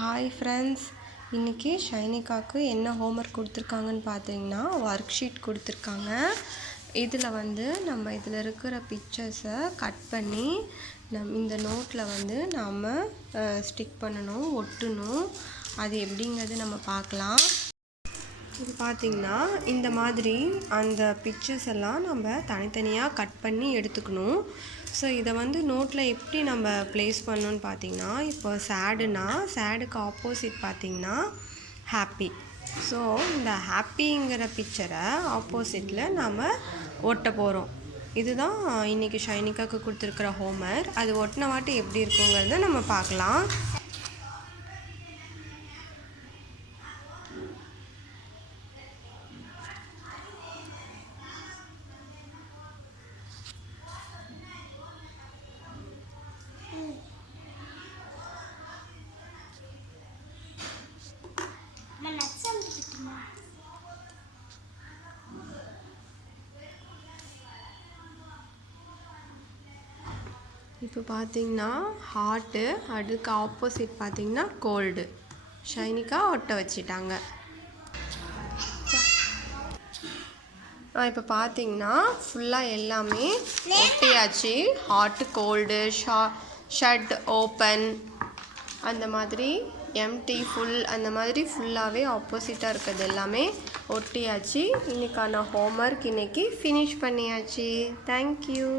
Hi friends, இன்றைக்கி ஷைனிகாவுக்கு என்ன homework கொடுத்துருக்காங்கன்னு பார்த்தீங்கன்னா ஒர்க் ஷீட் கொடுத்துருக்காங்க. இதில் நம்ம இதில் இருக்கிற பிக்சர்ஸை கட் பண்ணி இந்த நோட்டில் நாம் ஸ்டிக் பண்ணணும், ஒட்டணும். அது எப்படிங்கிறது நம்ம பார்க்கலாம். இது பார்த்திங்கன்னா இந்த மாதிரி அந்த பிக்சர்ஸ் எல்லாம் நம்ம தனித்தனியாக கட் பண்ணி எடுத்துக்கணும். ஸோ இதை நோட்டில் எப்படி நம்ம ப்ளேஸ் பண்ணணுன்னு பார்த்திங்கன்னா, இப்போ சேடுக்கு ஆப்போசிட் பார்த்திங்கன்னா ஹாப்பி. ஸோ இந்த ஹாப்பிங்கிற பிக்சரை ஆப்போசிட்டில் நாம் ஒட்ட போகிறோம். இதுதான் இன்றைக்கி ஷைனிகாவுக்கு கொடுத்துருக்குற ஹோம்ஒர்க். அது ஒட்டின வாட்டி எப்படி இருக்குங்கிறத நம்ம பார்க்கலாம். இப்போ பார்த்தீங்கன்னா ஹார்ட்டு, அதுக்கு ஆப்போசிட் பார்த்தீங்கன்னா கோல்டு. ஷைனிகா ஒட்ட வச்சிட்டாங்க. இப்போ பார்த்தீங்கன்னா ஃபுல்லாக எல்லாமே ஒட்டியாச்சு. ஹார்ட்டு, கோல்டு, ஷட், ஓப்பன், அந்த மாதிரி எம்டி, ஃபுல், அந்த மாதிரி ஃபுல்லாகவே ஆப்போசிட்டாக இருக்கிறது எல்லாமே ஒட்டியாச்சு. இன்றைக்கான ஹோம்ஒர்க் இன்றைக்கி ஃபினிஷ் பண்ணியாச்சு. தேங்க்யூ.